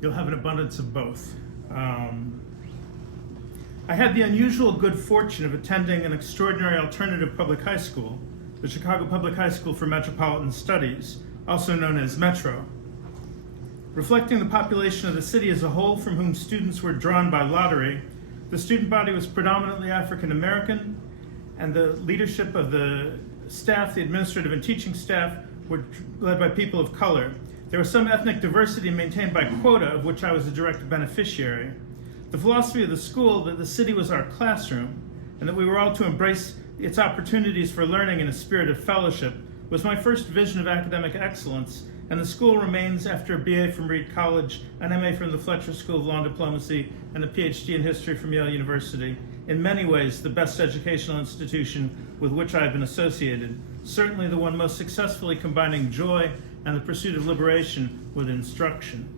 you'll have an abundance of both. I had the unusual good fortune of attending an extraordinary alternative public high school, the Chicago Public High School for Metropolitan Studies, also known as Metro. Reflecting the population of the city as a whole, from whom students were drawn by lottery, the student body was predominantly African American, and the leadership of the staff, the administrative and teaching staff, were led by people of color. There was some ethnic diversity maintained by quota, of which I was a direct beneficiary. The philosophy of the school, that the city was our classroom, and that we were all to embrace its opportunities for learning in a spirit of fellowship, was my first vision of academic excellence, and the school remains, after a BA from Reed College, an MA from the Fletcher School of Law and Diplomacy, and a PhD in history from Yale University, in many ways the best educational institution with which I have been associated, certainly the one most successfully combining joy and the pursuit of liberation with instruction.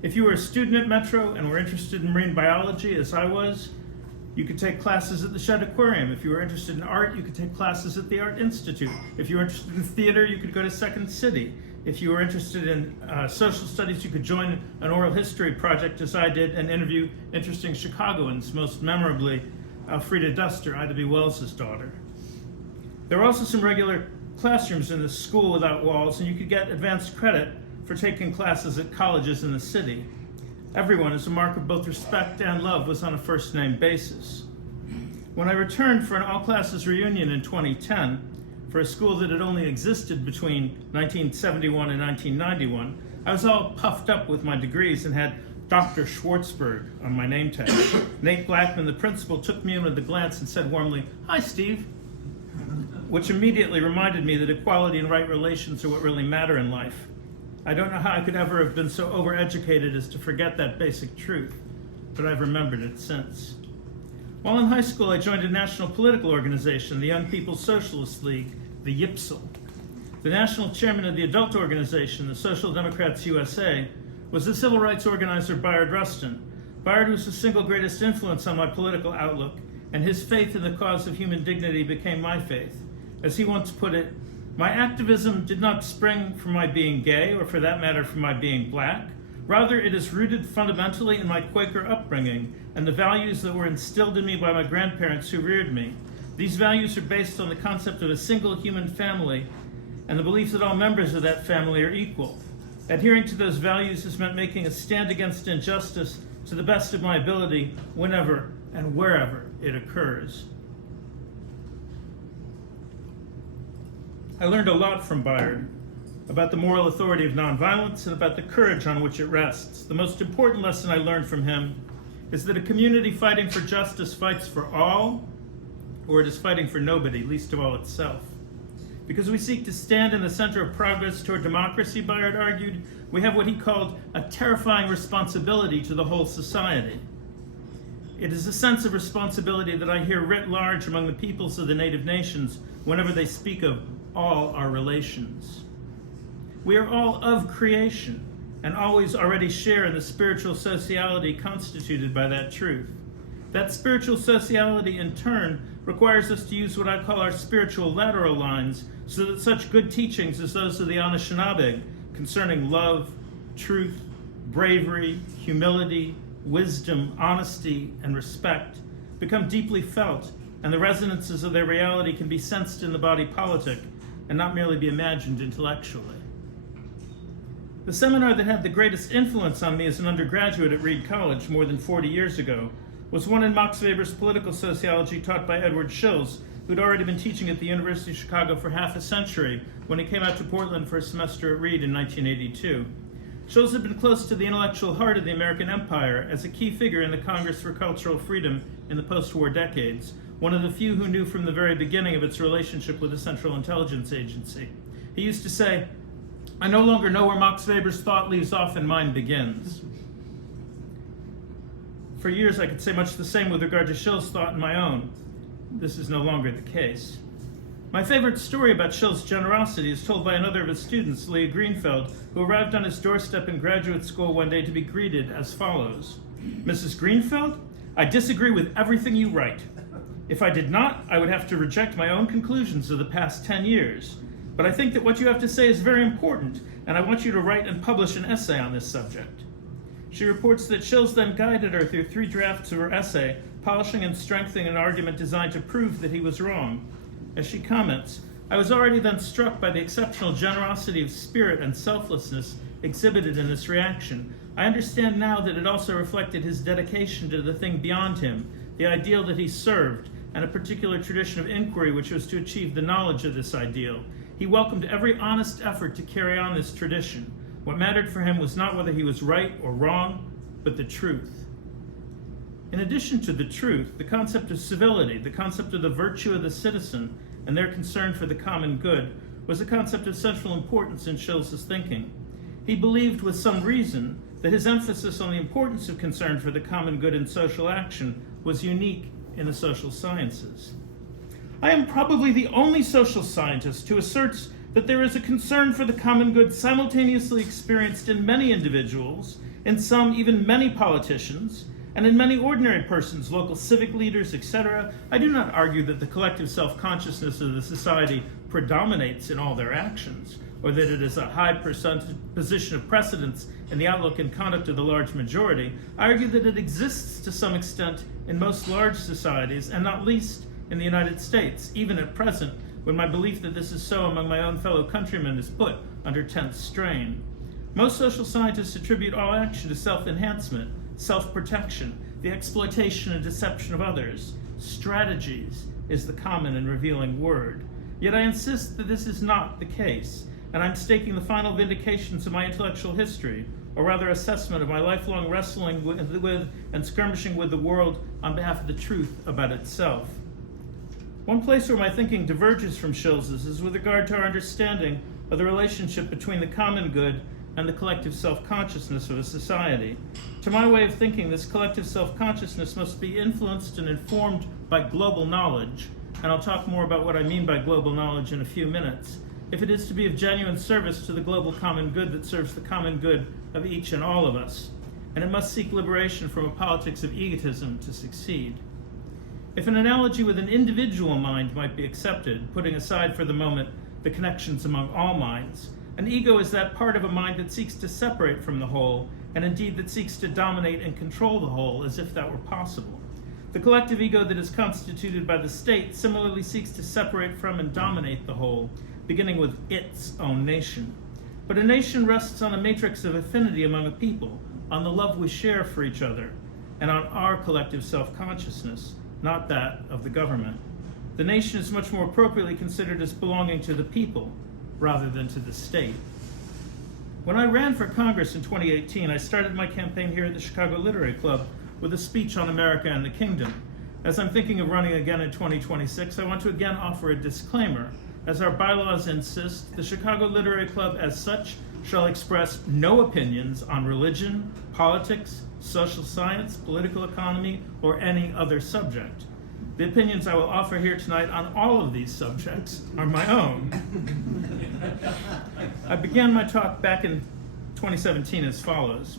If you were a student at Metro and were interested in marine biology, as I was, you could take classes at the Shedd Aquarium. If you were interested in art, you could take classes at the Art Institute. If you were interested in theater, you could go to Second City. If you were interested in social studies, you could join an oral history project, as I did, and interview interesting Chicagoans, most memorably Alfreda Duster, Ida B. Wells' daughter. There were also some regular classrooms in the school without walls, and you could get advanced credit for taking classes at colleges in the city. Everyone, as a mark of both respect and love, was on a first-name basis. When I returned for an all-classes reunion in 2010, for a school that had only existed between 1971 and 1991, I was all puffed up with my degrees and had Dr. Schwartzberg on my name tag. Nate Blackman, the principal, took me in with a glance and said warmly, "Hi, Steve," which immediately reminded me that equality and right relations are what really matter in life. I don't know how I could ever have been so overeducated as to forget that basic truth, but I've remembered it since. While in high school, I joined a national political organization, the Young People's Socialist League, the YPSL. The national chairman of the adult organization, the Social Democrats USA, was the civil rights organizer Bayard Rustin. Bayard was the single greatest influence on my political outlook, and his faith in the cause of human dignity became my faith. As he once put it, "My activism did not spring from my being gay, or for that matter from my being black. Rather, it is rooted fundamentally in my Quaker upbringing and the values that were instilled in me by my grandparents who reared me. These values are based on the concept of a single human family and the belief that all members of that family are equal. Adhering to those values has meant making a stand against injustice to the best of my ability whenever and wherever it occurs." I learned a lot from Bayard about the moral authority of nonviolence and about the courage on which it rests. The most important lesson I learned from him is that a community fighting for justice fights for all, or it is fighting for nobody, least of all itself. Because we seek to stand in the center of progress toward democracy, Bayard argued, we have what he called a terrifying responsibility to the whole society. It is a sense of responsibility that I hear writ large among the peoples of the native nations whenever they speak of all our relations. We are all of creation and always already share in the spiritual sociality constituted by that truth. That spiritual sociality, in turn, requires us to use what I call our spiritual lateral lines so that such good teachings as those of the Anishinaabe concerning love, truth, bravery, humility, wisdom, honesty, and respect become deeply felt, and the resonances of their reality can be sensed in the body politic and not merely be imagined intellectually. The seminar that had the greatest influence on me as an undergraduate at Reed College more than 40 years ago was one in Max Weber's political sociology taught by Edward Shills, who'd already been teaching at the University of Chicago for half a century when he came out to Portland for a semester at Reed in 1982. Shills had been close to the intellectual heart of the American empire as a key figure in the Congress for Cultural Freedom in the post-war decades, one of the few who knew from the very beginning of its relationship with the Central Intelligence Agency. He used to say, "I no longer know where Max Weber's thought leaves off and mine begins." For years, I could say much the same with regard to Shills' thought and my own. This is no longer the case. My favorite story about Shills' generosity is told by another of his students, Leah Greenfeld, who arrived on his doorstep in graduate school one day to be greeted as follows. "Mrs. Greenfeld, I disagree with everything you write. If I did not, I would have to reject my own conclusions of the past 10 years. But I think that what you have to say is very important, and I want you to write and publish an essay on this subject." She reports that Shills then guided her through 3 drafts of her essay, polishing and strengthening an argument designed to prove that he was wrong. As she comments, I was already then struck by the exceptional generosity of spirit and selflessness exhibited in this reaction. I understand now that it also reflected his dedication to the thing beyond him, the ideal that he served, and a particular tradition of inquiry which was to achieve the knowledge of this ideal. He welcomed every honest effort to carry on this tradition. What mattered for him was not whether he was right or wrong, but the truth. In addition to the truth, the concept of civility, the concept of the virtue of the citizen, and their concern for the common good, was a concept of central importance in Shill's thinking. He believed, with some reason, that his emphasis on the importance of concern for the common good in social action was unique in the social sciences. I am probably the only social scientist who asserts that there is a concern for the common good simultaneously experienced in many individuals, in some even many politicians, and in many ordinary persons, local civic leaders, etc. I do not argue that the collective self-consciousness of the society predominates in all their actions, or that it is a high position of precedence in the outlook and conduct of the large majority. I argue that it exists to some extent in most large societies, and not least in the United States, even at present, when my belief that this is so among my own fellow countrymen is put under tense strain. Most social scientists attribute all action to self-enhancement, self-protection, the exploitation and deception of others. Strategies is the common and revealing word. Yet I insist that this is not the case, and I'm staking the final vindications of my intellectual history, or rather assessment of my lifelong wrestling with and skirmishing with the world on behalf of the truth about itself. One place where my thinking diverges from Shill's is with regard to our understanding of the relationship between the common good and the collective self-consciousness of a society. To my way of thinking, this collective self-consciousness must be influenced and informed by global knowledge, and I'll talk more about what I mean by global knowledge in a few minutes, if it is to be of genuine service to the global common good that serves the common good of each and all of us, and it must seek liberation from a politics of egotism to succeed. If an analogy with an individual mind might be accepted, putting aside for the moment the connections among all minds, an ego is that part of a mind that seeks to separate from the whole, and indeed that seeks to dominate and control the whole as if that were possible. The collective ego that is constituted by the state similarly seeks to separate from and dominate the whole, beginning with its own nation. But a nation rests on a matrix of affinity among a people, on the love we share for each other, and on our collective self-consciousness, not that of the government. The nation is much more appropriately considered as belonging to the people rather than to the state. When I ran for Congress in 2018, I started my campaign here at the Chicago Literary Club with a speech on America and the Kingdom. As I'm thinking of running again in 2026, I want to again offer a disclaimer. As our bylaws insist, the Chicago Literary Club as such shall express no opinions on religion, politics, social science, political economy, or any other subject. The opinions I will offer here tonight on all of these subjects are my own. I began my talk back in 2017 as follows.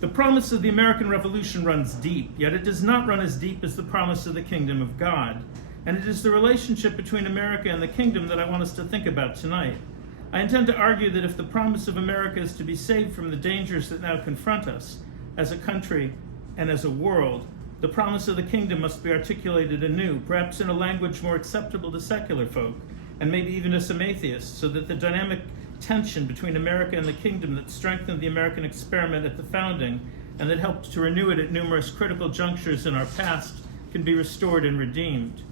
The promise of the American Revolution runs deep, yet it does not run as deep as the promise of the kingdom of God. And it is the relationship between America and the kingdom that I want us to think about tonight. I intend to argue that if the promise of America is to be saved from the dangers that now confront us, as a country and as a world, the promise of the kingdom must be articulated anew, perhaps in a language more acceptable to secular folk, and maybe even to some atheists, so that the dynamic tension between America and the kingdom that strengthened the American experiment at the founding and that helped to renew it at numerous critical junctures in our past can be restored and redeemed.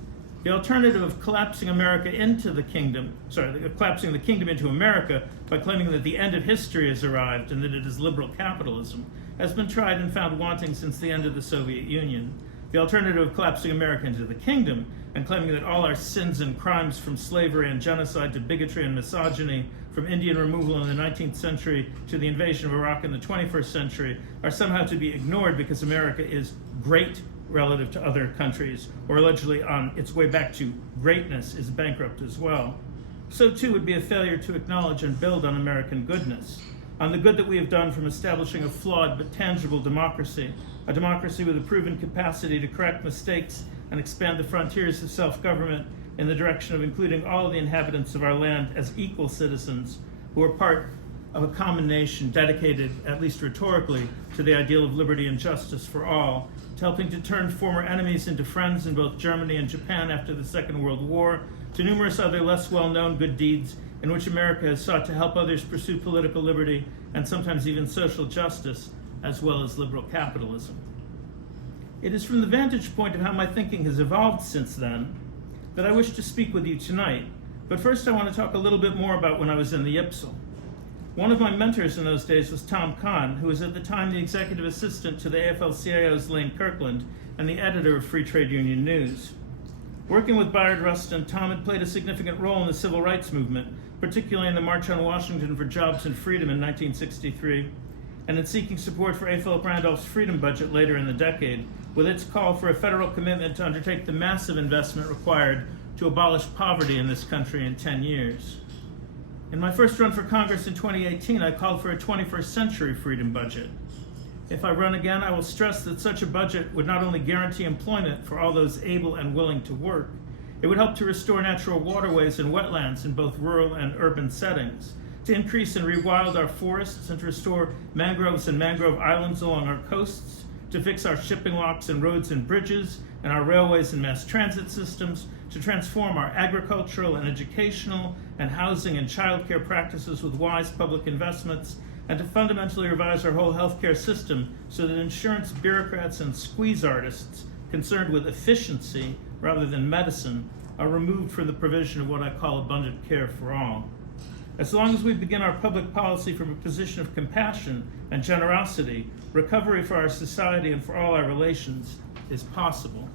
The alternative of collapsing the kingdom into America by claiming that the end of history has arrived and that it is liberal capitalism has been tried and found wanting since the end of the Soviet Union. The alternative of collapsing America into the kingdom and claiming that all our sins and crimes, from slavery and genocide to bigotry and misogyny, from Indian removal in the 19th century to the invasion of Iraq in the 21st century, are somehow to be ignored because America is great relative to other countries, or allegedly on its way back to greatness is bankrupt as well. So too would be a failure to acknowledge and build on American goodness, on the good that we have done from establishing a flawed but tangible democracy, a democracy with a proven capacity to correct mistakes and expand the frontiers of self-government in the direction of including all of the inhabitants of our land as equal citizens who are part of a common nation dedicated, at least rhetorically, to the ideal of liberty and justice for all, to helping to turn former enemies into friends in both Germany and Japan after the Second World War, to numerous other less well-known good deeds in which America has sought to help others pursue political liberty and sometimes even social justice, as well as liberal capitalism. It is from the vantage point of how my thinking has evolved since then that I wish to speak with you tonight. But first I want to talk a little bit more about when I was in the IPSL. One of my mentors in those days was Tom Kahn, who was at the time the executive assistant to the AFL-CIO's Lane Kirkland and the editor of Free Trade Union News. Working with Bayard Rustin, Tom had played a significant role in the civil rights movement, particularly in the March on Washington for Jobs and Freedom in 1963, and in seeking support for A. Philip Randolph's Freedom Budget later in the decade, with its call for a federal commitment to undertake the massive investment required to abolish poverty in this country in 10 years. In my first run for Congress in 2018, I called for a 21st century freedom budget. If I run again, I will stress that such a budget would not only guarantee employment for all those able and willing to work, it would help to restore natural waterways and wetlands in both rural and urban settings, to increase and rewild our forests and to restore mangroves and mangrove islands along our coasts, to fix our shipping locks and roads and bridges and our railways and mass transit systems, to transform our agricultural and educational and housing and childcare practices with wise public investments, and to fundamentally revise our whole healthcare system so that insurance bureaucrats and squeeze artists concerned with efficiency rather than medicine are removed from the provision of what I call abundant care for all. As long as we begin our public policy from a position of compassion and generosity, recovery for our society and for all our relations is possible.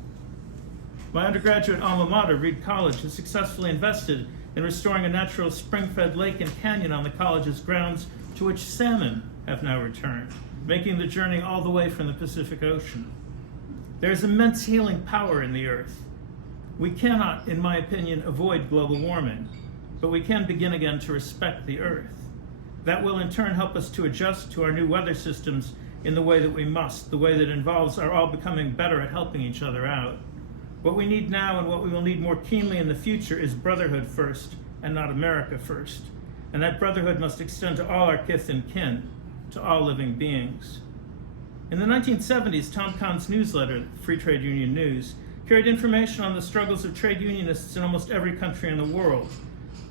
My undergraduate alma mater, Reed College, has successfully invested in restoring a natural spring-fed lake and canyon on the college's grounds to which salmon have now returned, making the journey all the way from the Pacific Ocean. There is immense healing power in the earth. We cannot, in my opinion, avoid global warming, but we can begin again to respect the earth. That will in turn help us to adjust to our new weather systems in the way that we must, the way that involves our all becoming better at helping each other out. What we need now and what we will need more keenly in the future is brotherhood first and not America first. And that brotherhood must extend to all our kith and kin, to all living beings. In the 1970s, Tom Kahn's newsletter, Free Trade Union News, carried information on the struggles of trade unionists in almost every country in the world.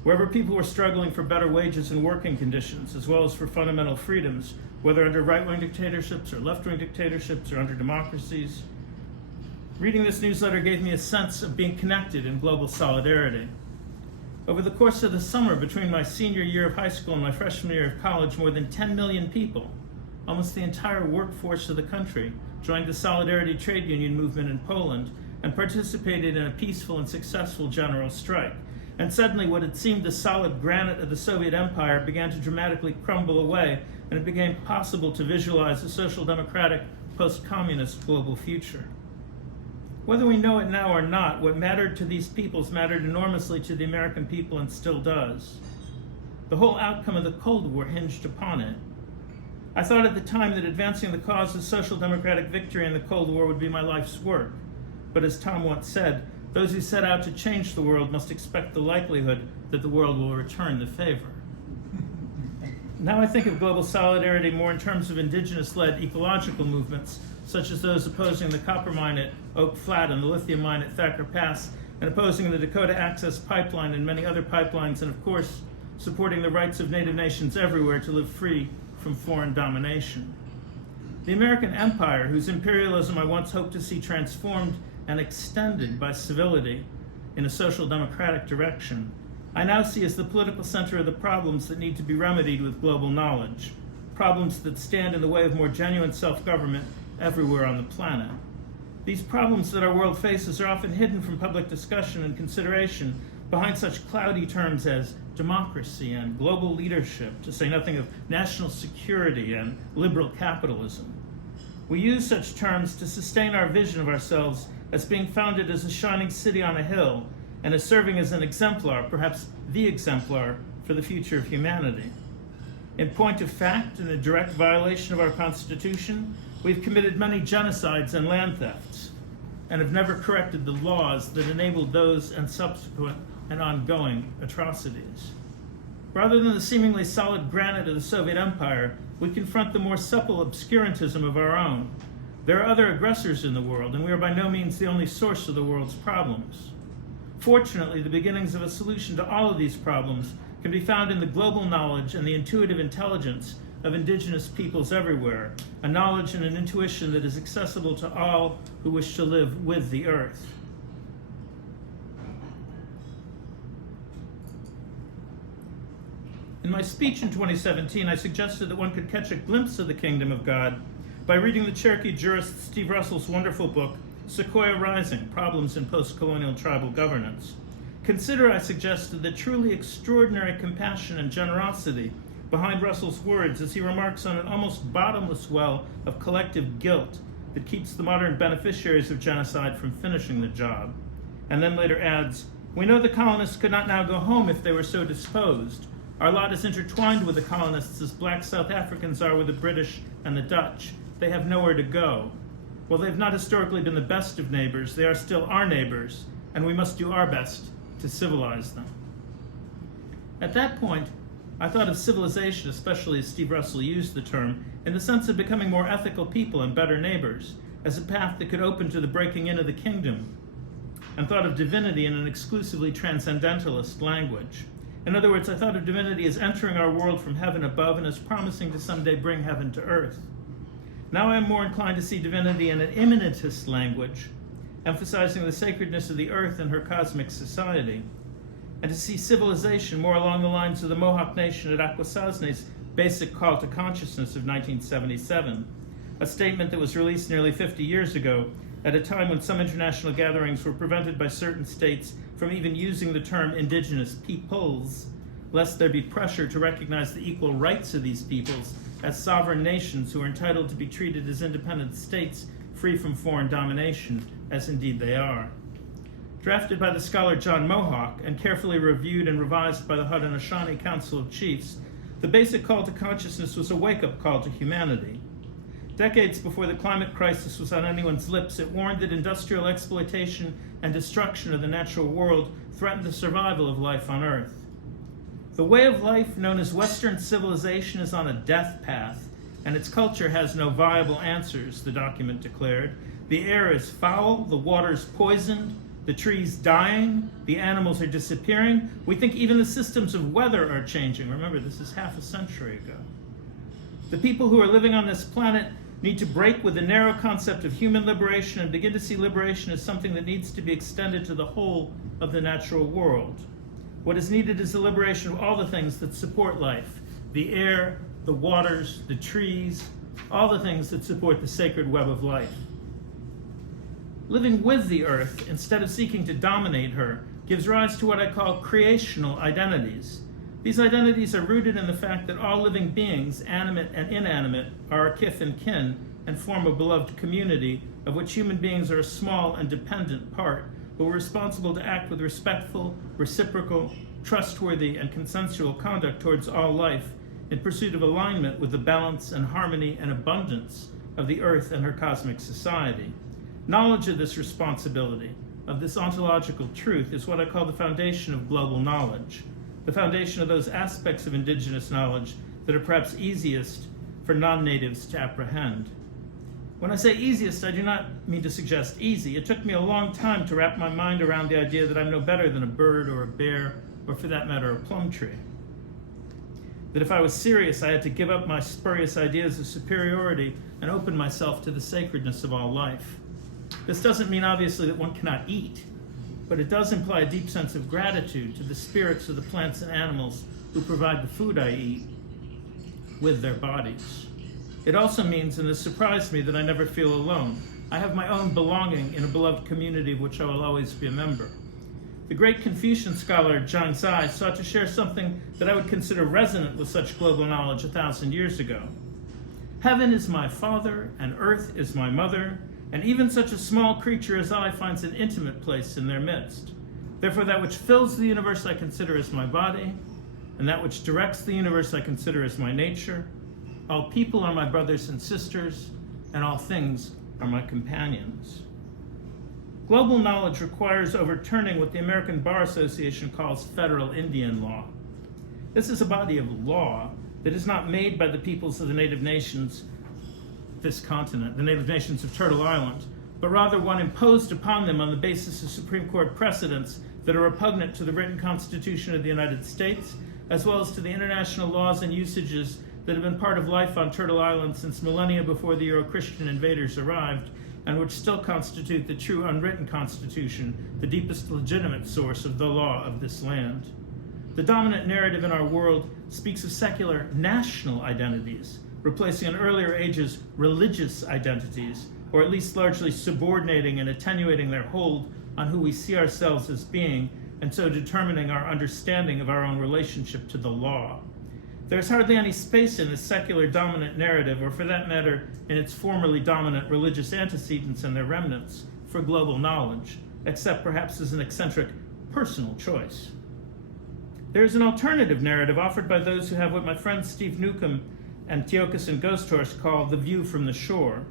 Wherever people were struggling for better wages and working conditions, as well as for fundamental freedoms, whether under right-wing dictatorships or left-wing dictatorships or under democracies. Reading this newsletter gave me a sense of being connected in global solidarity. Over the course of the summer between my senior year of high school and my freshman year of college, more than 10 million people, almost the entire workforce of the country, joined the Solidarity Trade Union movement in Poland and participated in a peaceful and successful general strike. And suddenly what had seemed the solid granite of the Soviet Empire began to dramatically crumble away, and it became possible to visualize a social democratic, post-communist global future. Whether we know it now or not, what mattered to these peoples mattered enormously to the American people and still does. The whole outcome of the Cold War hinged upon it. I thought at the time that advancing the cause of social democratic victory in the Cold War would be my life's work. But as Tom once said, those who set out to change the world must expect the likelihood that the world will return the favor. Now I think of global solidarity more in terms of indigenous-led ecological movements, such as those opposing the copper mine at Oak Flat and the lithium mine at Thacker Pass, and opposing the Dakota Access Pipeline and many other pipelines, and of course, supporting the rights of Native nations everywhere to live free from foreign domination. The American empire, whose imperialism I once hoped to see transformed and extended by civility in a social democratic direction, I now see as the political center of the problems that need to be remedied with global knowledge, problems that stand in the way of more genuine self-government everywhere on the planet. These problems that our world faces are often hidden from public discussion and consideration behind such cloudy terms as democracy and global leadership, to say nothing of national security and liberal capitalism. We use such terms to sustain our vision of ourselves as being founded as a shining city on a hill and as serving as an exemplar, perhaps the exemplar, for the future of humanity. In point of fact, in a direct violation of our Constitution, we've committed many genocides and land thefts, and have never corrected the laws that enabled those and subsequent and ongoing atrocities. Rather than the seemingly solid granite of the Soviet Empire, we confront the more supple obscurantism of our own. There are other aggressors in the world, and we are by no means the only source of the world's problems. Fortunately, the beginnings of a solution to all of these problems can be found in the global knowledge and the intuitive intelligence of indigenous peoples everywhere, a knowledge and an intuition that is accessible to all who wish to live with the earth. In my speech in 2017, I suggested that one could catch a glimpse of the kingdom of God by reading the Cherokee jurist Steve Russell's wonderful book, Sequoia Rising: Problems in Post-Colonial Tribal Governance. Consider, I suggested, the truly extraordinary compassion and generosity behind Russell's words as he remarks on an almost bottomless well of collective guilt that keeps the modern beneficiaries of genocide from finishing the job. And then later adds, "We know the colonists could not now go home if they were so disposed. Our lot is intertwined with the colonists as black South Africans are with the British and the Dutch. They have nowhere to go. While they've not historically been the best of neighbors, they are still our neighbors, and we must do our best to civilize them." At that point, I thought of civilization, especially as Steve Russell used the term, in the sense of becoming more ethical people and better neighbors, as a path that could open to the breaking in of the kingdom, and thought of divinity in an exclusively transcendentalist language. In other words, I thought of divinity as entering our world from heaven above and as promising to someday bring heaven to earth. Now I am more inclined to see divinity in an immanentist language, emphasizing the sacredness of the earth and her cosmic society, and to see civilization more along the lines of the Mohawk Nation at Akwesasne's basic call to consciousness of 1977, a statement that was released nearly 50 years ago at a time when some international gatherings were prevented by certain states from even using the term indigenous peoples, lest there be pressure to recognize the equal rights of these peoples as sovereign nations who are entitled to be treated as independent states free from foreign domination, as indeed they are. Drafted by the scholar John Mohawk and carefully reviewed and revised by the Haudenosaunee Council of Chiefs, the basic call to consciousness was a wake-up call to humanity. Decades before the climate crisis was on anyone's lips, it warned that industrial exploitation and destruction of the natural world threatened the survival of life on Earth. The way of life known as Western civilization is on a death path, and its culture has no viable answers, the document declared. The air is foul, the water's poisoned, the trees dying, the animals are disappearing. We think even the systems of weather are changing. Remember, this is half a century ago. The people who are living on this planet need to break with the narrow concept of human liberation and begin to see liberation as something that needs to be extended to the whole of the natural world. What is needed is the liberation of all the things that support life: the air, the waters, the trees, all the things that support the sacred web of life. Living with the earth, instead of seeking to dominate her, gives rise to what I call creational identities. These identities are rooted in the fact that all living beings, animate and inanimate, are our kith and kin and form a beloved community of which human beings are a small and dependent part, who are responsible to act with respectful, reciprocal, trustworthy, and consensual conduct towards all life in pursuit of alignment with the balance and harmony and abundance of the earth and her cosmic society. Knowledge of this responsibility, of this ontological truth, is what I call the foundation of global knowledge, the foundation of those aspects of indigenous knowledge that are perhaps easiest for non-natives to apprehend. When I say easiest, I do not mean to suggest easy. It took me a long time to wrap my mind around the idea that I'm no better than a bird or a bear, or for that matter, a plum tree. That if I was serious, I had to give up my spurious ideas of superiority and open myself to the sacredness of all life. This doesn't mean, obviously, that one cannot eat, but it does imply a deep sense of gratitude to the spirits of the plants and animals who provide the food I eat with their bodies. It also means, and this surprised me, that I never feel alone. I have my own belonging in a beloved community of which I will always be a member. The great Confucian scholar Zhang Zai sought to share something that I would consider resonant with such global knowledge 1,000 years ago. Heaven is my father, and earth is my mother, and even such a small creature as I finds an intimate place in their midst. Therefore, that which fills the universe I consider as my body, and that which directs the universe I consider as my nature. All people are my brothers and sisters, and all things are my companions. Global knowledge requires overturning what the American Bar Association calls federal Indian law. This is a body of law that is not made by the peoples of the native nations, this continent, the native nations of Turtle Island, but rather one imposed upon them on the basis of Supreme Court precedents that are repugnant to the written Constitution of the United States, as well as to the international laws and usages that have been part of life on Turtle Island since millennia before the Euro-Christian invaders arrived, and which still constitute the true unwritten Constitution, the deepest legitimate source of the law of this land. The dominant narrative in our world speaks of secular national identities, replacing in earlier ages religious identities, or at least largely subordinating and attenuating their hold on who we see ourselves as being, and so determining our understanding of our own relationship to the law. There's hardly any space in this secular dominant narrative, or for that matter, in its formerly dominant religious antecedents and their remnants, for global knowledge, except perhaps as an eccentric personal choice. There is an alternative narrative offered by those who have what my friends Steve Newcomb and Theokas and Ghosthorse call the view from the shore.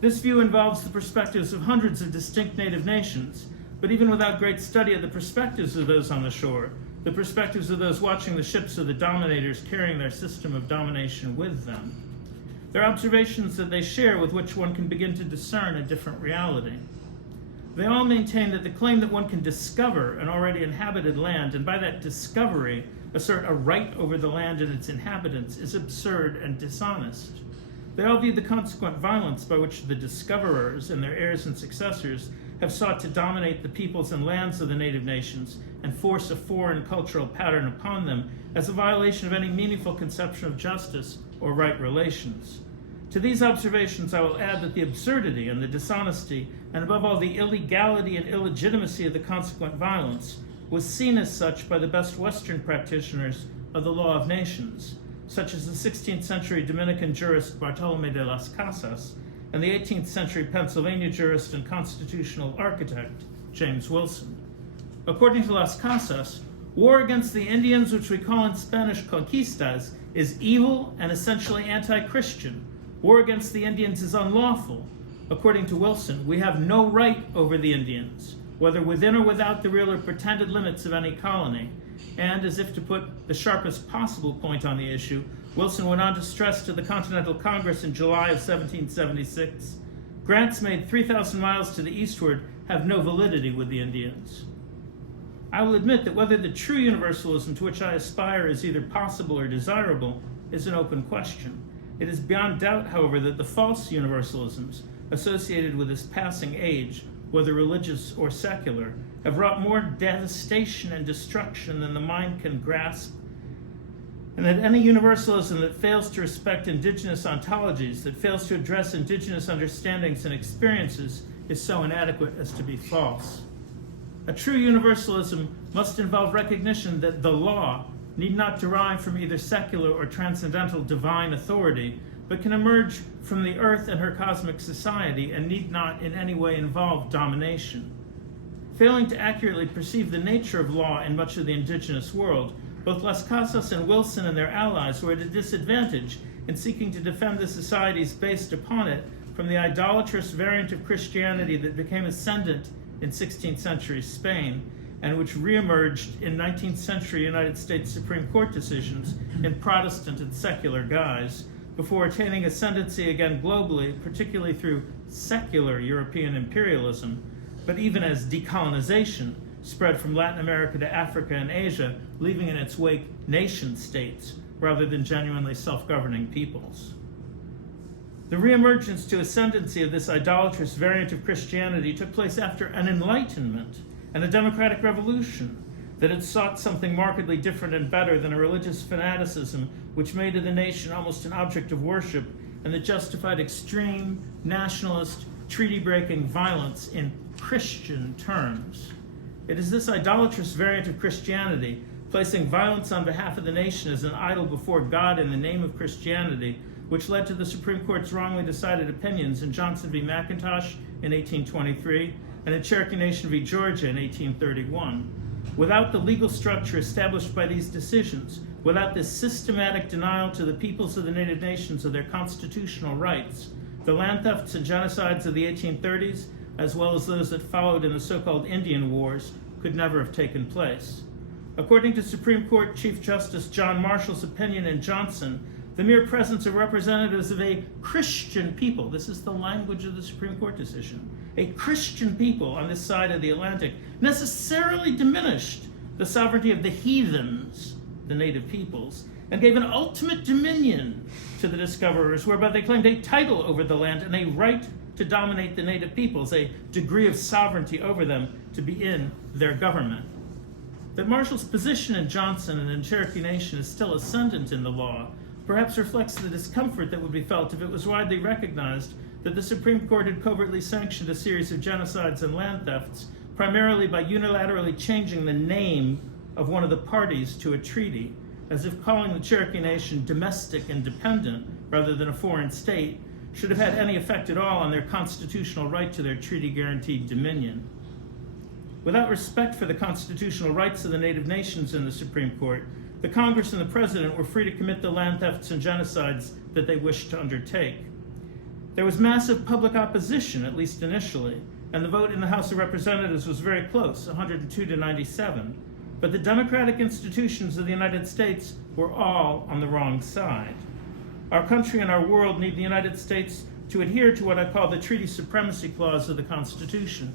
This view involves the perspectives of hundreds of distinct native nations, but even without great study of the perspectives of those on the shore, the perspectives of those watching the ships of the dominators carrying their system of domination with them. They're observations that they share with which one can begin to discern a different reality. They all maintain that the claim that one can discover an already inhabited land, and by that discovery assert a right over the land and its inhabitants, is absurd and dishonest. They all view the consequent violence by which the discoverers and their heirs and successors have sought to dominate the peoples and lands of the native nations and force a foreign cultural pattern upon them as a violation of any meaningful conception of justice or right relations. To these observations, I will add that the absurdity and the dishonesty, and above all the illegality and illegitimacy of the consequent violence, was seen as such by the best Western practitioners of the law of nations, such as the 16th century Dominican jurist Bartolomé de las Casas and the 18th century Pennsylvania jurist and constitutional architect James Wilson. According to Las Casas, war against the Indians, which we call in Spanish conquistas, is evil and essentially anti-Christian. War against the Indians is unlawful. According to Wilson, we have no right over the Indians, whether within or without the real or pretended limits of any colony. And, as if to put the sharpest possible point on the issue, Wilson went on to stress to the Continental Congress in July of 1776, grants made 3,000 miles to the eastward have no validity with the Indians. I will admit that whether the true universalism to which I aspire is either possible or desirable is an open question. It is beyond doubt, however, that the false universalisms associated with this passing age, whether religious or secular, have wrought more devastation and destruction than the mind can grasp, and that any universalism that fails to respect indigenous ontologies, that fails to address indigenous understandings and experiences, is so inadequate as to be false. A true universalism must involve recognition that the law need not derive from either secular or transcendental divine authority, but can emerge from the earth and her cosmic society and need not in any way involve domination. Failing to accurately perceive the nature of law in much of the indigenous world, both Las Casas and Wilson and their allies were at a disadvantage in seeking to defend the societies based upon it from the idolatrous variant of Christianity that became ascendant in 16th century Spain and which reemerged in 19th century United States Supreme Court decisions in Protestant and secular guise, before attaining ascendancy again globally, particularly through secular European imperialism, but even as decolonization spread from Latin America to Africa and Asia, leaving in its wake nation states rather than genuinely self-governing peoples. The reemergence to ascendancy of this idolatrous variant of Christianity took place after an enlightenment and a democratic revolution that had sought something markedly different and better than a religious fanaticism which made of the nation almost an object of worship and that justified extreme, nationalist, treaty-breaking violence in Christian terms. It is this idolatrous variant of Christianity, placing violence on behalf of the nation as an idol before God in the name of Christianity, which led to the Supreme Court's wrongly decided opinions in Johnson v. McIntosh in 1823 and in Cherokee Nation v. Georgia in 1831. Without the legal structure established by these decisions, without this systematic denial to the peoples of the native nations of their constitutional rights, the land thefts and genocides of the 1830s, as well as those that followed in the so-called Indian Wars, could never have taken place. According to Supreme Court Chief Justice John Marshall's opinion in Johnson, the mere presence of representatives of a Christian people, this is the language of the Supreme Court decision, a Christian people on this side of the Atlantic necessarily diminished the sovereignty of the heathens, the native peoples, and gave an ultimate dominion to the discoverers, whereby they claimed a title over the land and a right to dominate the native peoples, a degree of sovereignty over them to be in their government. That Marshall's position in Johnson and in Cherokee Nation is still ascendant in the law perhaps reflects the discomfort that would be felt if it was widely recognized that the Supreme Court had covertly sanctioned a series of genocides and land thefts, primarily by unilaterally changing the name of one of the parties to a treaty, as if calling the Cherokee Nation domestic and dependent rather than a foreign state should have had any effect at all on their constitutional right to their treaty-guaranteed dominion. Without respect for the constitutional rights of the native nations in the Supreme Court, the Congress and the President were free to commit the land thefts and genocides that they wished to undertake. There was massive public opposition, at least initially, and the vote in the House of Representatives was very close, 102 to 97. But the democratic institutions of the United States were all on the wrong side. Our country and our world need the United States to adhere to what I call the Treaty Supremacy Clause of the Constitution.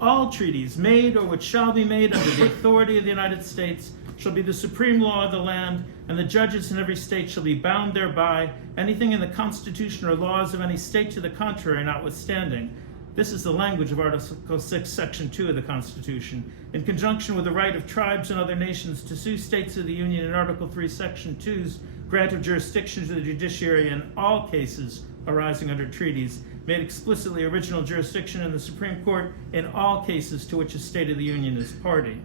All treaties made or which shall be made under the authority of the United States shall be the supreme law of the land, and the judges in every state shall be bound thereby, anything in the Constitution or laws of any state to the contrary notwithstanding. This is the language of Article 6, Section 2 of the Constitution, in conjunction with the right of tribes and other nations to sue states of the Union in Article 3, Section 2's grant of jurisdiction to the judiciary in all cases arising under treaties, made explicitly original jurisdiction in the Supreme Court in all cases to which a state of the Union is party.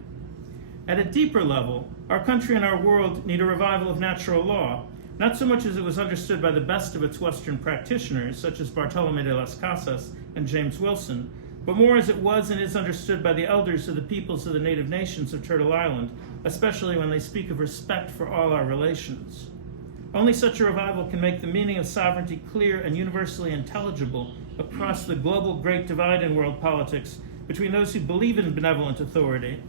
At a deeper level, our country and our world need a revival of natural law, not so much as it was understood by the best of its Western practitioners, such as Bartolomé de las Casas and James Wilson, but more as it was and is understood by the elders of the peoples of the native nations of Turtle Island, especially when they speak of respect for all our relations. Only such a revival can make the meaning of sovereignty clear and universally intelligible across the global great divide in world politics between those who believe in benevolent authority,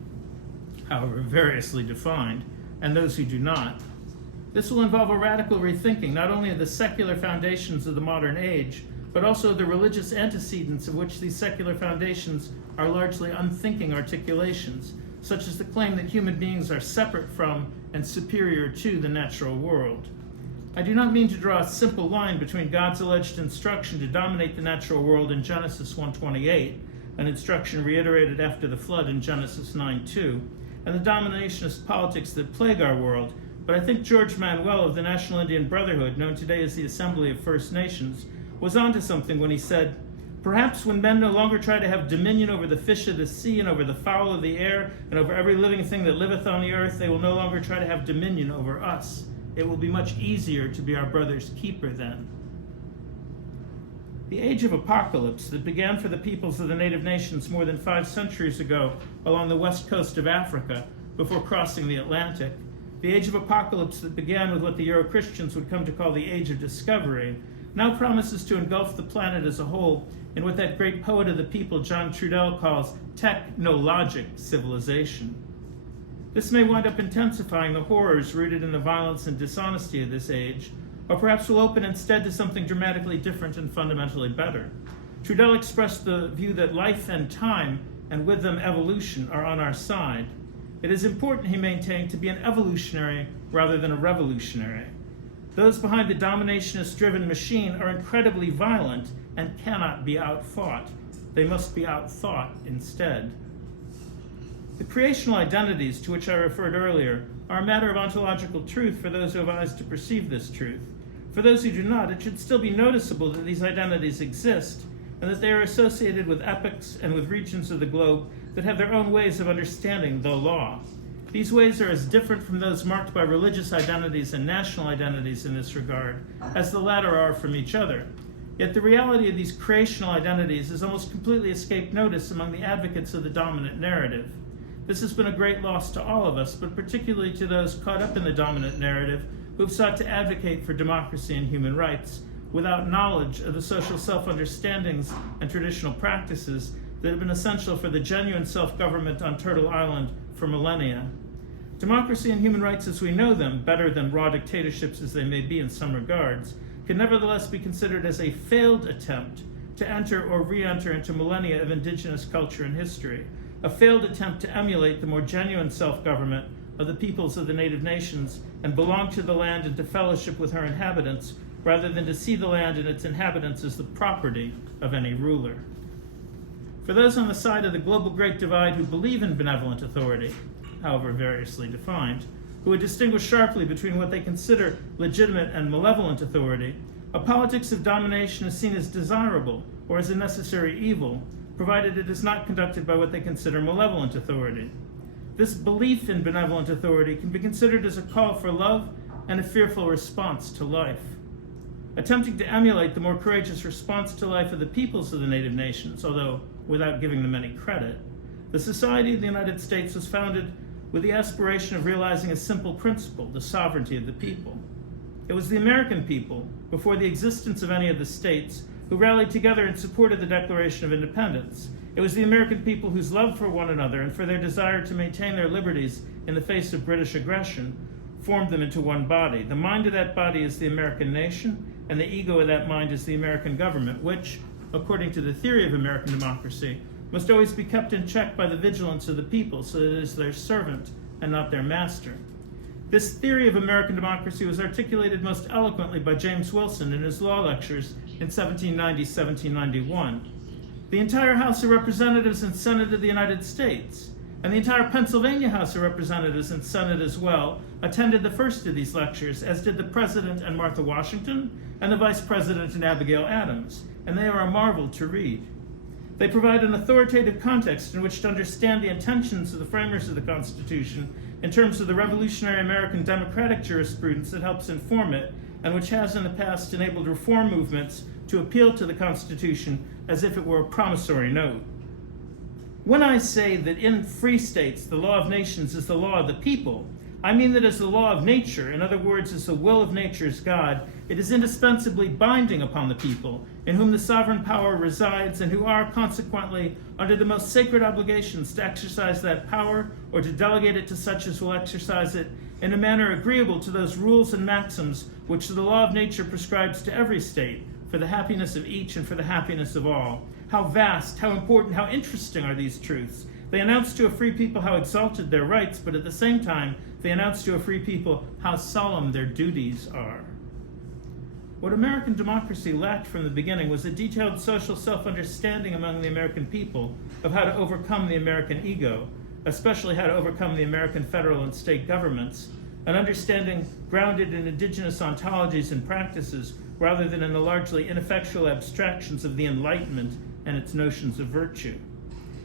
however variously defined, and those who do not. This will involve a radical rethinking not only of the secular foundations of the modern age, but also the religious antecedents of which these secular foundations are largely unthinking articulations, such as the claim that human beings are separate from and superior to the natural world. I do not mean to draw a simple line between God's alleged instruction to dominate the natural world in Genesis 1:28, an instruction reiterated after the flood in Genesis 9:2, and the dominationist politics that plague our world, but I think George Manuel of the National Indian Brotherhood, known today as the Assembly of First Nations, was onto something when he said, "Perhaps when men no longer try to have dominion over the fish of the sea and over the fowl of the air and over every living thing that liveth on the earth, they will no longer try to have dominion over us. It will be much easier to be our brother's keeper then." The age of apocalypse that began for the peoples of the native nations more than 5 centuries ago along the west coast of Africa before crossing the Atlantic, the age of apocalypse that began with what the Euro-Christians would come to call the age of discovery, now promises to engulf the planet as a whole in what that great poet of the people, John Trudell, calls technologic civilization. This may wind up intensifying the horrors rooted in the violence and dishonesty of this age, or perhaps will open instead to something dramatically different and fundamentally better. Trudell expressed the view that life and time, and with them evolution, are on our side. It is important, he maintained, to be an evolutionary rather than a revolutionary. Those behind the dominationist-driven machine are incredibly violent and cannot be outfought. They must be outthought instead. The creational identities to which I referred earlier are a matter of ontological truth for those who have eyes to perceive this truth. For those who do not, it should still be noticeable that these identities exist and that they are associated with epochs and with regions of the globe that have their own ways of understanding the law. These ways are as different from those marked by religious identities and national identities in this regard as the latter are from each other. Yet the reality of these creational identities has almost completely escaped notice among the advocates of the dominant narrative. This has been a great loss to all of us, but particularly to those caught up in the dominant narrative who have sought to advocate for democracy and human rights without knowledge of the social self-understandings and traditional practices that have been essential for the genuine self-government on Turtle Island for millennia. Democracy and human rights as we know them, better than raw dictatorships as they may be in some regards, can nevertheless be considered as a failed attempt to enter or re-enter into millennia of indigenous culture and history, a failed attempt to emulate the more genuine self-government of the peoples of the native nations and belong to the land and to fellowship with her inhabitants, rather than to see the land and its inhabitants as the property of any ruler. For those on the side of the global Great Divide who believe in benevolent authority, however variously defined, who would distinguish sharply between what they consider legitimate and malevolent authority, a politics of domination is seen as desirable or as a necessary evil, provided it is not conducted by what they consider malevolent authority. This belief in benevolent authority can be considered as a call for love and a fearful response to life. Attempting to emulate the more courageous response to life of the peoples of the native nations, although without giving them any credit, the Society of the United States was founded with the aspiration of realizing a simple principle, the sovereignty of the people. It was the American people, before the existence of any of the states, who rallied together in support of the Declaration of Independence. It was the American people whose love for one another and for their desire to maintain their liberties in the face of British aggression formed them into one body. The mind of that body is the American nation, and the ego of that mind is the American government, which, according to the theory of American democracy, must always be kept in check by the vigilance of the people, so that it is their servant and not their master. This theory of American democracy was articulated most eloquently by James Wilson in his law lectures in 1790-1791. The entire House of Representatives and Senate of the United States, and the entire Pennsylvania House of Representatives and Senate as well, attended the first of these lectures, as did the President and Martha Washington, and the Vice President and Abigail Adams, and they are a marvel to read. They provide an authoritative context in which to understand the intentions of the framers of the Constitution in terms of the revolutionary American democratic jurisprudence that helps inform it, and which has in the past enabled reform movements to appeal to the Constitution as if it were a promissory note. When I say that in free states the law of nations is the law of the people, I mean that as the law of nature, in other words, as the will of nature's God, it is indispensably binding upon the people, in whom the sovereign power resides, and who are, consequently, under the most sacred obligations to exercise that power, or to delegate it to such as will exercise it in a manner agreeable to those rules and maxims which the law of nature prescribes to every state, for the happiness of each and for the happiness of all. How vast, how important, how interesting are these truths. They announce to a free people how exalted their rights, but at the same time, they announce to a free people how solemn their duties are. What American democracy lacked from the beginning was a detailed social self-understanding among the American people of how to overcome the American ego, especially how to overcome the American federal and state governments, an understanding grounded in indigenous ontologies and practices rather than in the largely ineffectual abstractions of the Enlightenment and its notions of virtue.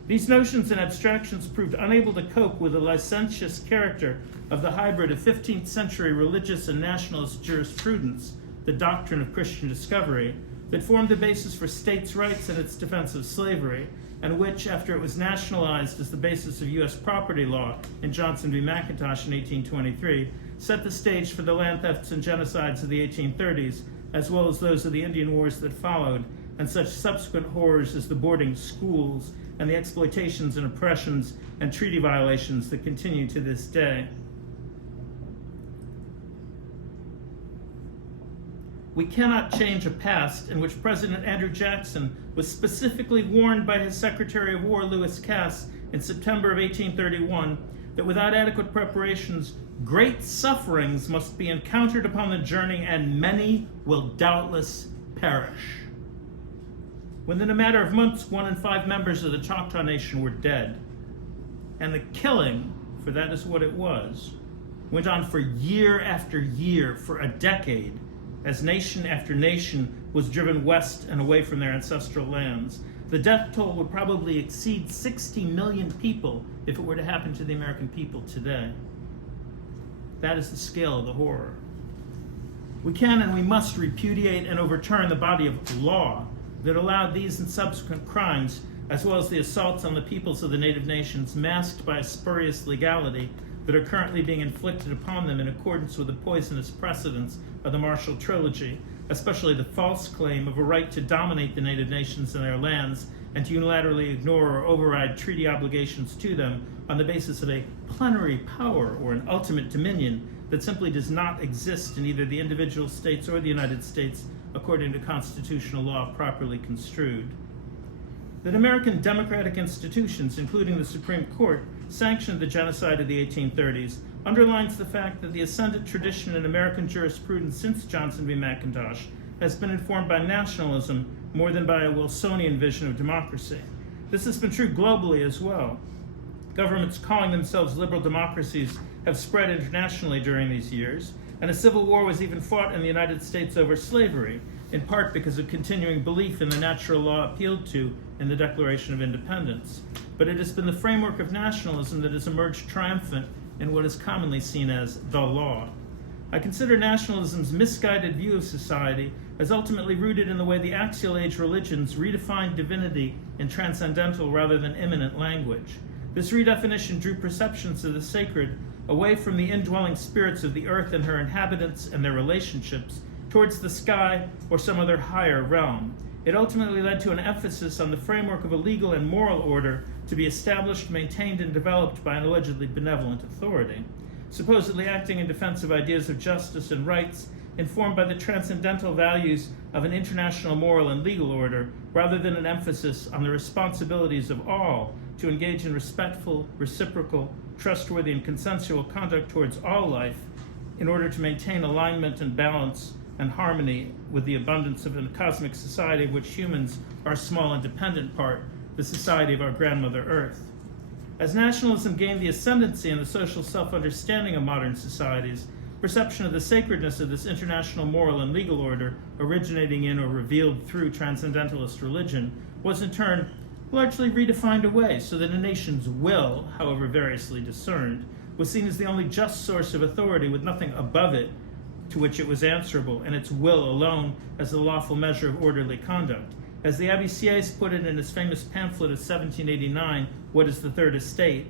These notions and abstractions proved unable to cope with the licentious character of the hybrid of 15th century religious and nationalist jurisprudence, the doctrine of Christian discovery, that formed the basis for states' rights and its defense of slavery, and which, after it was nationalized as the basis of U.S. property law in Johnson v. McIntosh in 1823, set the stage for the land thefts and genocides of the 1830s, as well as those of the Indian Wars that followed, and such subsequent horrors as the boarding schools and the exploitations and oppressions and treaty violations that continue to this day. We cannot change a past in which President Andrew Jackson was specifically warned by his Secretary of War, Lewis Cass, in September of 1831, that without adequate preparations, great sufferings must be encountered upon the journey, and many will doubtless perish. When in a matter of months, 1 in 5 members of the Choctaw Nation were dead, and the killing, for that is what it was, went on for year after year, for a decade, as nation after nation was driven west and away from their ancestral lands. The death toll would probably exceed 60 million people if it were to happen to the American people today. That is the scale of the horror. We can and we must repudiate and overturn the body of law that allowed these and subsequent crimes, as well as the assaults on the peoples of the native nations masked by a spurious legality, that are currently being inflicted upon them in accordance with the poisonous precedents of the Marshall Trilogy, especially the false claim of a right to dominate the native nations and their lands and to unilaterally ignore or override treaty obligations to them on the basis of a plenary power or an ultimate dominion that simply does not exist in either the individual states or the United States according to constitutional law properly construed. That American democratic institutions, including the Supreme Court, sanctioned the genocide of the 1830s underlines the fact that the ascendant tradition in American jurisprudence since Johnson v. McIntosh has been informed by nationalism more than by a Wilsonian vision of democracy. This has been true globally as well. Governments calling themselves liberal democracies have spread internationally during these years, and a civil war was even fought in the United States over slavery, in part because of continuing belief in the natural law appealed to in the Declaration of Independence. But it has been the framework of nationalism that has emerged triumphant in what is commonly seen as the law. I consider nationalism's misguided view of society as ultimately rooted in the way the axial age religions redefined divinity in transcendental rather than immanent language. This redefinition drew perceptions of the sacred away from the indwelling spirits of the earth and her inhabitants and their relationships towards the sky or some other higher realm. It ultimately led to an emphasis on the framework of a legal and moral order to be established, maintained, and developed by an allegedly benevolent authority, supposedly acting in defense of ideas of justice and rights informed by the transcendental values of an international moral and legal order, rather than an emphasis on the responsibilities of all to engage in respectful, reciprocal, trustworthy, and consensual conduct towards all life in order to maintain alignment and balance and harmony with the abundance of a cosmic society of which humans are a small and dependent part, the society of our grandmother Earth. As nationalism gained the ascendancy in the social self-understanding of modern societies, perception of the sacredness of this international moral and legal order originating in or revealed through transcendentalist religion was in turn largely redefined away so that a nation's will, however variously discerned, was seen as the only just source of authority with nothing above it to which it was answerable, and its will alone as the lawful measure of orderly conduct. As the Abbé Sieyès put it in his famous pamphlet of 1789, What is the Third Estate?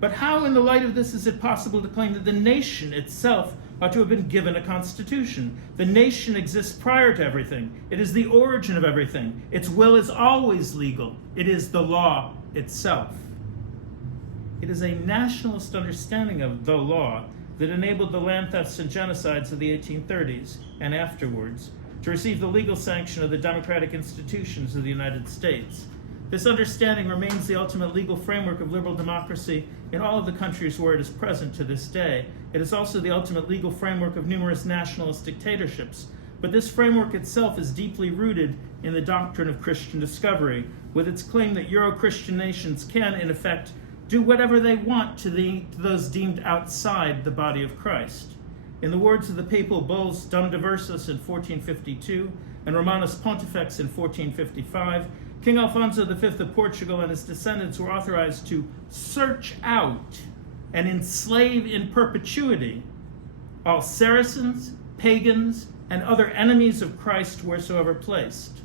But how, in the light of this, is it possible to claim that the nation itself ought to have been given a constitution? The nation exists prior to everything. It is the origin of everything. Its will is always legal. It is the law itself. It is a nationalist understanding of the law that enabled the land thefts and genocides of the 1830s and afterwards to receive the legal sanction of the democratic institutions of the United States. This understanding remains the ultimate legal framework of liberal democracy in all of the countries where it is present to this day. It is also the ultimate legal framework of numerous nationalist dictatorships. But this framework itself is deeply rooted in the doctrine of Christian discovery, with its claim that Euro-Christian nations can, in effect, do whatever they want to those deemed outside the body of Christ. In the words of the papal bulls Dum Diversas in 1452 and Romanus Pontifex in 1455, King Alfonso V of Portugal and his descendants were authorized to search out and enslave in perpetuity all Saracens, pagans, and other enemies of Christ wheresoever placed.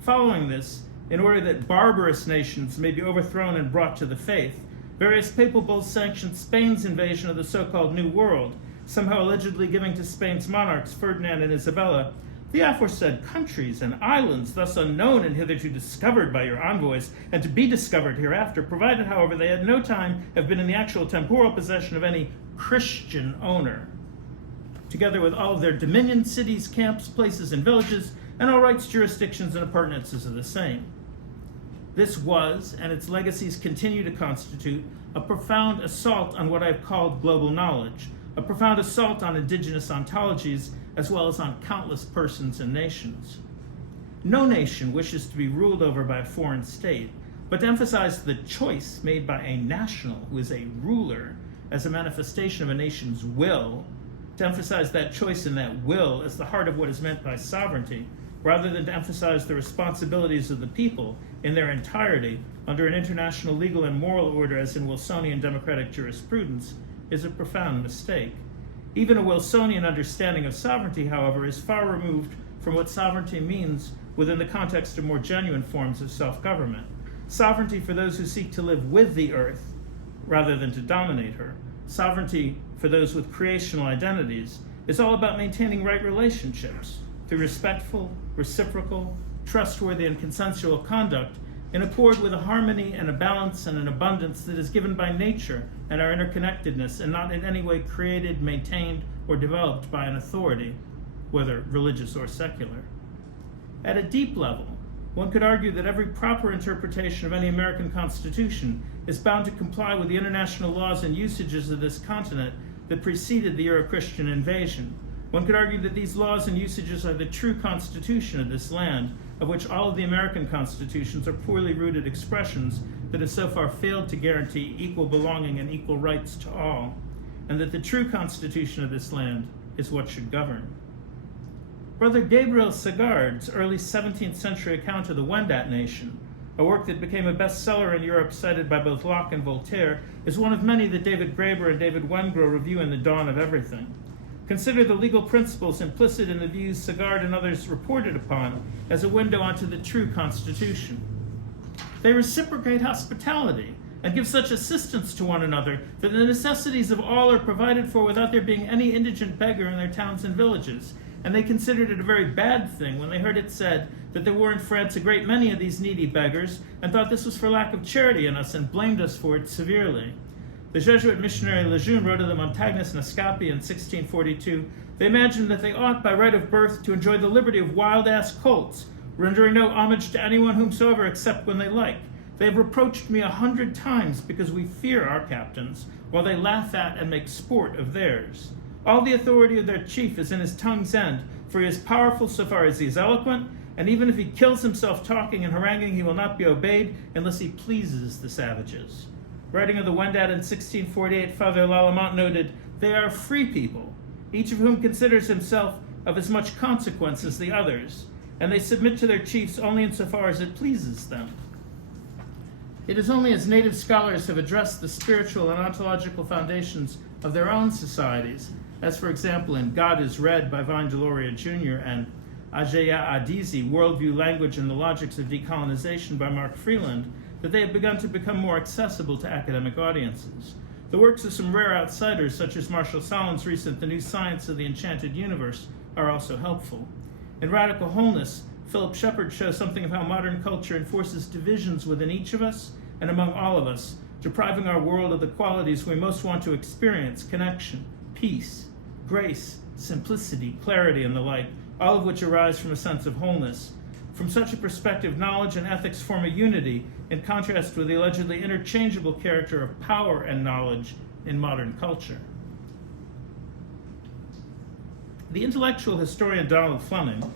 Following this, in order that barbarous nations may be overthrown and brought to the faith, various papal bulls sanctioned Spain's invasion of the so-called New World, somehow allegedly giving to Spain's monarchs, Ferdinand and Isabella, the aforesaid countries and islands, thus unknown and hitherto discovered by your envoys, and to be discovered hereafter, provided, however, they at no time have been in the actual temporal possession of any Christian owner, together with all of their dominions, cities, camps, places, and villages, and all rights, jurisdictions, and appurtenances of the same. This was, and its legacies continue to constitute, a profound assault on what I've called global knowledge, a profound assault on indigenous ontologies, as well as on countless persons and nations. No nation wishes to be ruled over by a foreign state, but to emphasize the choice made by a national who is a ruler as a manifestation of a nation's will, to emphasize that choice and that will as the heart of what is meant by sovereignty, rather than to emphasize the responsibilities of the people in their entirety under an international legal and moral order as in Wilsonian democratic jurisprudence, is a profound mistake. Even a Wilsonian understanding of sovereignty, however, is far removed from what sovereignty means within the context of more genuine forms of self-government. Sovereignty for those who seek to live with the earth rather than to dominate her. Sovereignty for those with creational identities is all about maintaining right relationships, through respectful, reciprocal, trustworthy, and consensual conduct in accord with a harmony and a balance and an abundance that is given by nature and our interconnectedness and not in any way created, maintained, or developed by an authority, whether religious or secular. At a deep level, one could argue that every proper interpretation of any American Constitution is bound to comply with the international laws and usages of this continent that preceded the Euro-Christian invasion. One could argue that these laws and usages are the true constitution of this land, of which all of the American constitutions are poorly rooted expressions that have so far failed to guarantee equal belonging and equal rights to all, and that the true constitution of this land is what should govern. Brother Gabriel Sagard's early 17th century account of the Wendat nation, a work that became a bestseller in Europe cited by both Locke and Voltaire, is one of many that David Graeber and David Wengrow review in The Dawn of Everything. Consider the legal principles implicit in the views Sagard and others reported upon as a window onto the true Constitution. They reciprocate hospitality and give such assistance to one another that the necessities of all are provided for without there being any indigent beggar in their towns and villages. And they considered it a very bad thing when they heard it said that there were in France a great many of these needy beggars, and thought this was for lack of charity in us and blamed us for it severely. The Jesuit missionary Lejeune wrote of the Montagnais Nascapi in 1642, they imagined that they ought by right of birth to enjoy the liberty of wild-ass colts, rendering no homage to anyone whomsoever except when they like. They have reproached me 100 times because we fear our captains, while they laugh at and make sport of theirs. All the authority of their chief is in his tongue's end, for he is powerful so far as he is eloquent, and even if he kills himself talking and haranguing, he will not be obeyed unless he pleases the savages. Writing of the Wendat in 1648, Father Lalemant noted, they are free people, each of whom considers himself of as much consequence as the others, and they submit to their chiefs only insofar as it pleases them. It is only as native scholars have addressed the spiritual and ontological foundations of their own societies, as for example in God is Red by Vine Deloria Jr. and Ajeya Adizi, Worldview, Language, and the Logics of Decolonization by Mark Freeland, that they have begun to become more accessible to academic audiences. The works of some rare outsiders, such as Marshall Sahlins' recent The New Science of the Enchanted Universe, are also helpful. In Radical Wholeness, Philip Shepard shows something of how modern culture enforces divisions within each of us and among all of us, depriving our world of the qualities we most want to experience: connection, peace, grace, simplicity, clarity, and the like, all of which arise from a sense of wholeness. From such a perspective, knowledge and ethics form a unity, in contrast with the allegedly interchangeable character of power and knowledge in modern culture. The intellectual historian Donald Fleming,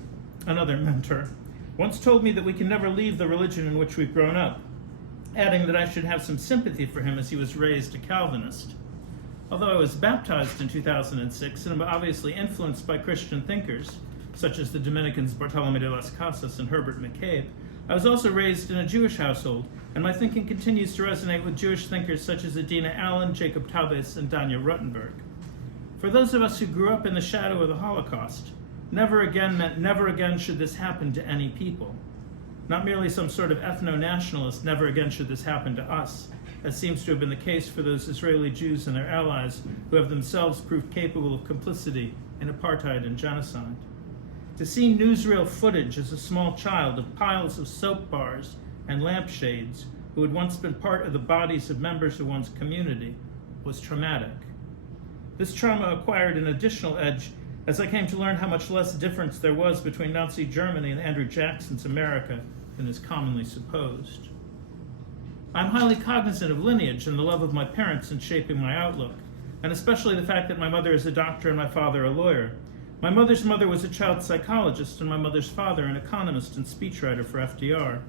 another mentor, once told me that we can never leave the religion in which we've grown up, adding that I should have some sympathy for him as he was raised a Calvinist. Although I was baptized in 2006 and am obviously influenced by Christian thinkers, such as the Dominicans Bartolomé de las Casas and Herbert McCabe, I was also raised in a Jewish household, and my thinking continues to resonate with Jewish thinkers such as Adina Allen, Jacob Taubes, and Danya Ruttenberg. For those of us who grew up in the shadow of the Holocaust, never again meant never again should this happen to any people. Not merely some sort of ethno-nationalist, never again should this happen to us, as seems to have been the case for those Israeli Jews and their allies who have themselves proved capable of complicity in apartheid and genocide. To see newsreel footage as a small child of piles of soap bars and lampshades who had once been part of the bodies of members of one's community was traumatic. This trauma acquired an additional edge as I came to learn how much less difference there was between Nazi Germany and Andrew Jackson's America than is commonly supposed. I'm highly cognizant of lineage and the love of my parents in shaping my outlook, and especially the fact that my mother is a doctor and my father a lawyer. My mother's mother was a child psychologist, and my mother's father an economist and speechwriter for FDR.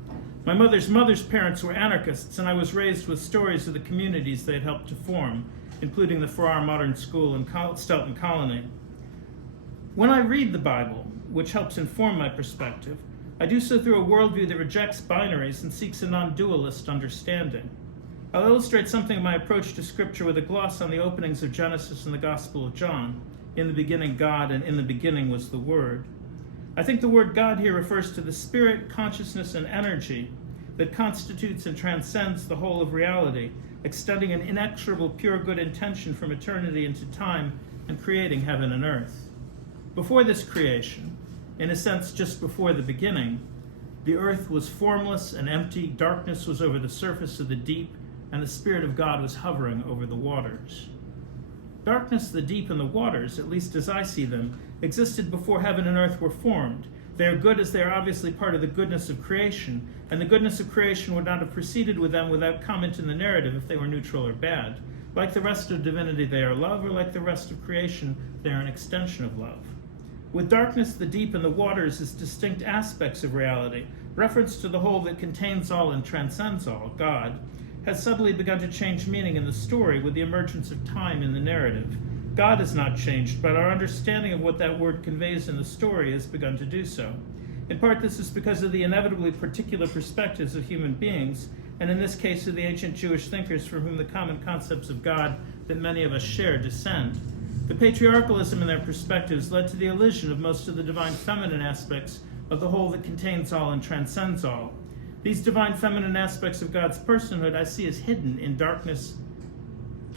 My mother's parents were anarchists, and I was raised with stories of the communities they had helped to form, including the Farrar Modern School in Stelton Colony. When I read the Bible, which helps inform my perspective, I do so through a worldview that rejects binaries and seeks a non-dualist understanding. I'll illustrate something of my approach to Scripture with a gloss on the openings of Genesis and the Gospel of John. In the beginning, God, and in the beginning was the Word. I think the word God here refers to the spirit, consciousness, and energy that constitutes and transcends the whole of reality, extending an inexorable pure good intention from eternity into time and creating heaven and earth. Before this creation, in a sense just before the beginning, the earth was formless and empty, darkness was over the surface of the deep, and the Spirit of God was hovering over the waters. Darkness, the deep, and the waters, at least as I see them, existed before heaven and earth were formed. They are good as they are obviously part of the goodness of creation, and the goodness of creation would not have proceeded with them without comment in the narrative if they were neutral or bad. Like the rest of divinity, they are love, or like the rest of creation, they are an extension of love. With darkness, the deep, and the waters as distinct aspects of reality, reference to the whole that contains all and transcends all, God, has subtly begun to change meaning in the story with the emergence of time in the narrative. God has not changed, but our understanding of what that word conveys in the story has begun to do so. In part, this is because of the inevitably particular perspectives of human beings, and in this case of the ancient Jewish thinkers from whom the common concepts of God that many of us share descend. The patriarchalism in their perspectives led to the elision of most of the divine feminine aspects of the whole that contains all and transcends all. These divine feminine aspects of God's personhood I see as hidden in darkness,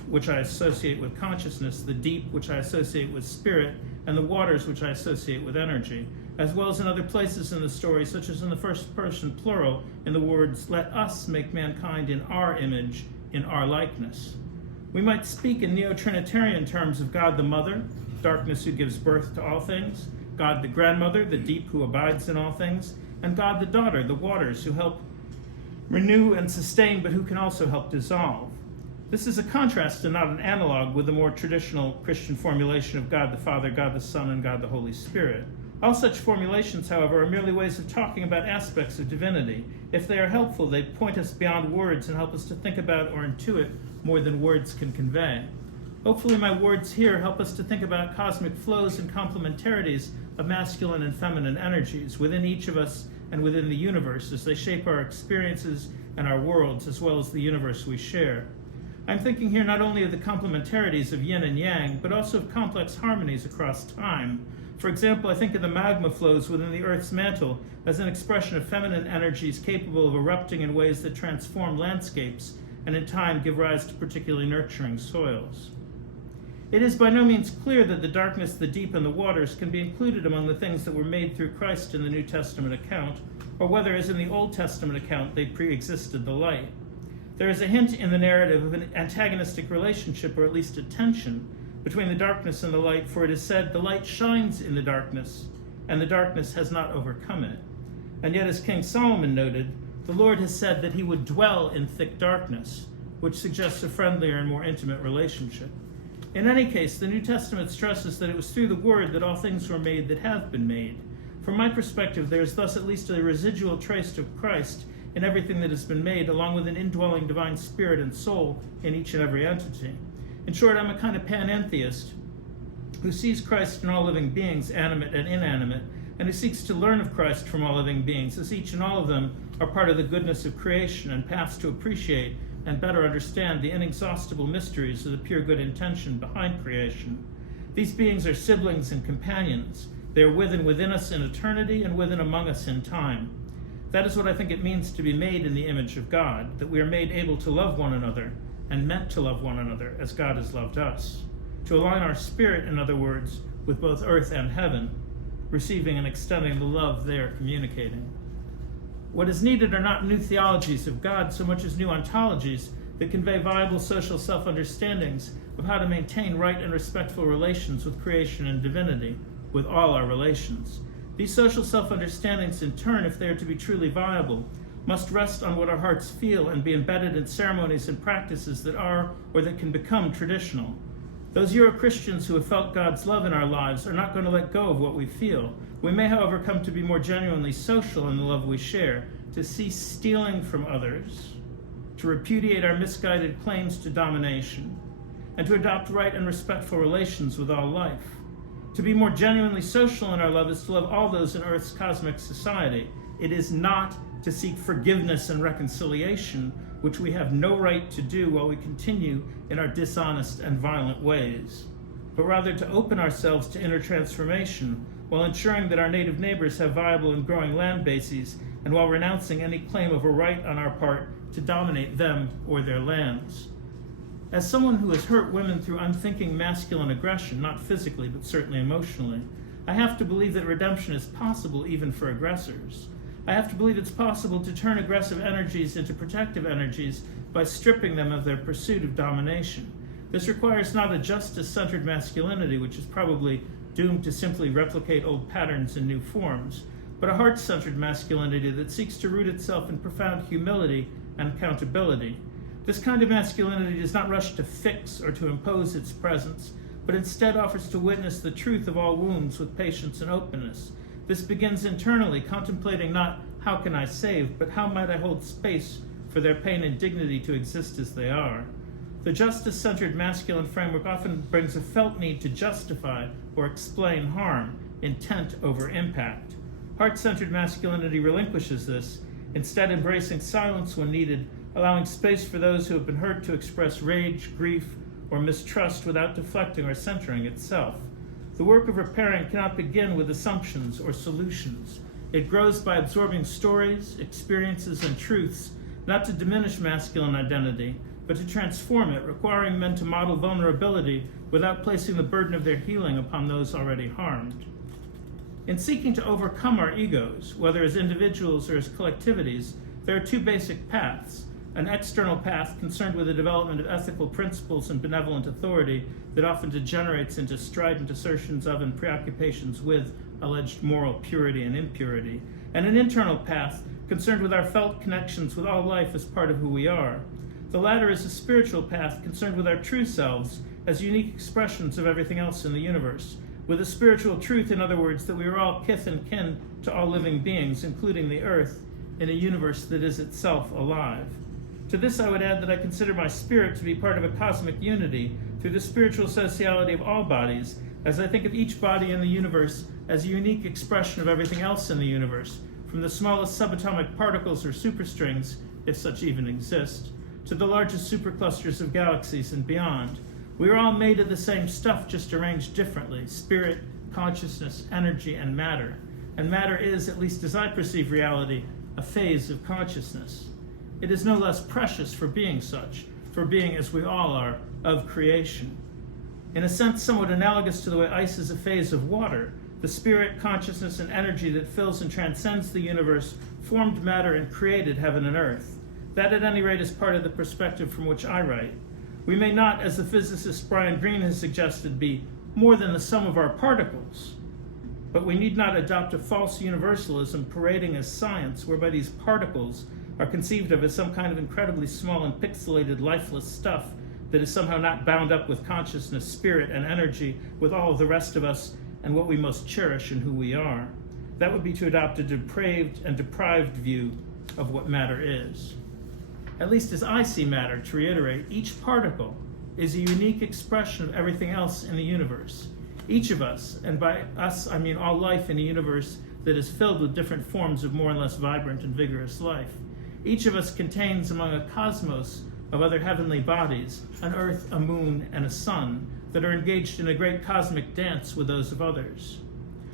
which I associate with consciousness, the deep, which I associate with spirit, and the waters, which I associate with energy, as well as in other places in the story, such as in the first person plural, in the words, "Let us make mankind in our image, in our likeness." We might speak in neo-Trinitarian terms of God the Mother, darkness who gives birth to all things, God the Grandmother, the deep who abides in all things, and God the Daughter, the waters who help renew and sustain, but who can also help dissolve. This is a contrast and not an analog with the more traditional Christian formulation of God the Father, God the Son, and God the Holy Spirit. All such formulations, however, are merely ways of talking about aspects of divinity. If they are helpful, they point us beyond words and help us to think about or intuit more than words can convey. Hopefully my words here help us to think about cosmic flows and complementarities of masculine and feminine energies within each of us and within the universe as they shape our experiences and our worlds, as well as the universe we share. I'm thinking here not only of the complementarities of yin and yang, but also of complex harmonies across time. For example, I think of the magma flows within the Earth's mantle as an expression of feminine energies capable of erupting in ways that transform landscapes and in time give rise to particularly nurturing soils. It is by no means clear that the darkness, the deep, and the waters can be included among the things that were made through Christ in the New Testament account, or whether, as in the Old Testament account, they pre-existed the light. There is a hint in the narrative of an antagonistic relationship, or at least a tension, between the darkness and the light, for it is said, "The light shines in the darkness, and the darkness has not overcome it." And yet, as King Solomon noted, the Lord has said that he would dwell in thick darkness, which suggests a friendlier and more intimate relationship. In any case, the New Testament stresses that it was through the Word that all things were made that have been made. From my perspective, there is thus at least a residual trace of Christ in everything that has been made, along with an indwelling divine spirit and soul in each and every entity. In short, I'm a kind of panentheist who sees Christ in all living beings, animate and inanimate, and who seeks to learn of Christ from all living beings, as each and all of them are part of the goodness of creation and paths to appreciate and better understand the inexhaustible mysteries of the pure good intention behind creation. These beings are siblings and companions. They are with and within us in eternity and with and among us in time. That is what I think it means to be made in the image of God, that we are made able to love one another and meant to love one another as God has loved us. To align our spirit, in other words, with both earth and heaven, receiving and extending the love they are communicating. What is needed are not new theologies of God so much as new ontologies that convey viable social self-understandings of how to maintain right and respectful relations with creation and divinity, with all our relations. These social self-understandings, in turn, if they are to be truly viable, must rest on what our hearts feel and be embedded in ceremonies and practices that are or that can become traditional. Those Euro-Christians who have felt God's love in our lives are not going to let go of what we feel. We may, however, come to be more genuinely social in the love we share, to cease stealing from others, to repudiate our misguided claims to domination, and to adopt right and respectful relations with all life. To be more genuinely social in our love is to love all those in Earth's cosmic society. It is not to seek forgiveness and reconciliation, which we have no right to do while we continue in our dishonest and violent ways, but rather to open ourselves to inner transformation while ensuring that our native neighbors have viable and growing land bases, and while renouncing any claim of a right on our part to dominate them or their lands. As someone who has hurt women through unthinking masculine aggression, not physically but certainly emotionally, I have to believe that redemption is possible even for aggressors. I have to believe it's possible to turn aggressive energies into protective energies by stripping them of their pursuit of domination. This requires not a justice-centered masculinity, which is probably doomed to simply replicate old patterns in new forms, but a heart-centered masculinity that seeks to root itself in profound humility and accountability. This kind of masculinity does not rush to fix or to impose its presence, but instead offers to witness the truth of all wounds with patience and openness. This begins internally, contemplating not how can I save, but how might I hold space for their pain and dignity to exist as they are. The justice-centered masculine framework often brings a felt need to justify or explain harm, intent over impact. Heart-centered masculinity relinquishes this, instead embracing silence when needed, allowing space for those who have been hurt to express rage, grief, or mistrust without deflecting or centering itself. The work of repairing cannot begin with assumptions or solutions. It grows by absorbing stories, experiences, and truths, not to diminish masculine identity, but to transform it, requiring men to model vulnerability without placing the burden of their healing upon those already harmed. In seeking to overcome our egos, whether as individuals or as collectivities, there are two basic paths. An external path concerned with the development of ethical principles and benevolent authority that often degenerates into strident assertions of and preoccupations with alleged moral purity and impurity, and an internal path concerned with our felt connections with all life as part of who we are. The latter is a spiritual path concerned with our true selves as unique expressions of everything else in the universe, with a spiritual truth, in other words, that we are all kith and kin to all living beings, including the earth, in a universe that is itself alive. To this I would add that I consider my spirit to be part of a cosmic unity through the spiritual sociality of all bodies, as I think of each body in the universe as a unique expression of everything else in the universe, from the smallest subatomic particles or superstrings, if such even exist, to the largest superclusters of galaxies and beyond. We are all made of the same stuff, just arranged differently: spirit, consciousness, energy, and matter. And matter is, at least as I perceive reality, a phase of consciousness. It is no less precious for being such, for being, as we all are, of creation. In a sense somewhat analogous to the way ice is a phase of water, the spirit, consciousness, and energy that fills and transcends the universe formed matter and created heaven and earth. That, at any rate, is part of the perspective from which I write. We may not, as the physicist Brian Greene has suggested, be more than the sum of our particles, but we need not adopt a false universalism parading as science, whereby these particles are conceived of as some kind of incredibly small and pixelated lifeless stuff that is somehow not bound up with consciousness, spirit, and energy with all of the rest of us and what we most cherish and who we are. That would be to adopt a depraved and deprived view of what matter is. At least as I see matter, to reiterate, each particle is a unique expression of everything else in the universe. Each of us, and by us I mean all life in a universe that is filled with different forms of more and less vibrant and vigorous life. Each of us contains among a cosmos of other heavenly bodies an earth, a moon, and a sun that are engaged in a great cosmic dance with those of others.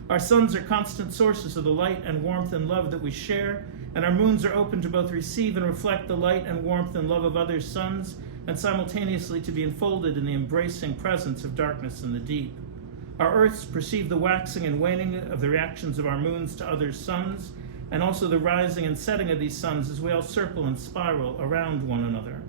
Our suns are constant sources of the light and warmth and love that we share, and our moons are open to both receive and reflect the light and warmth and love of others' suns, and simultaneously to be enfolded in the embracing presence of darkness and the deep. Our earths perceive the waxing and waning of the reactions of our moons to others' suns, and also the rising and setting of these suns as we all circle and spiral around one another.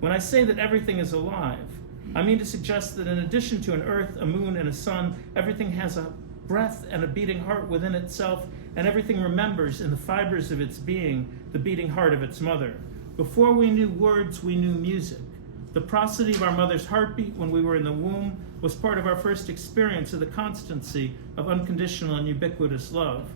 When I say that everything is alive, I mean to suggest that in addition to an earth, a moon, and a sun, everything has a breath and a beating heart within itself, and everything remembers in the fibers of its being the beating heart of its mother. Before we knew words, we knew music. The prosody of our mother's heartbeat when we were in the womb was part of our first experience of the constancy of unconditional and ubiquitous love.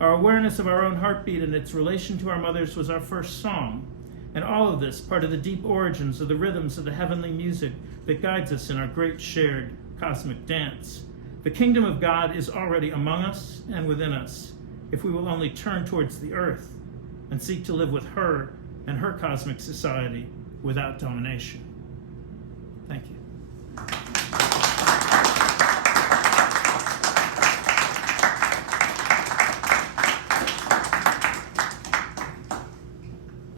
Our awareness of our own heartbeat and its relation to our mother's was our first song. And all of this, part of the deep origins of the rhythms of the heavenly music that guides us in our great shared cosmic dance. The kingdom of God is already among us and within us, if we will only turn towards the earth and seek to live with her and her cosmic society without domination. Thank you.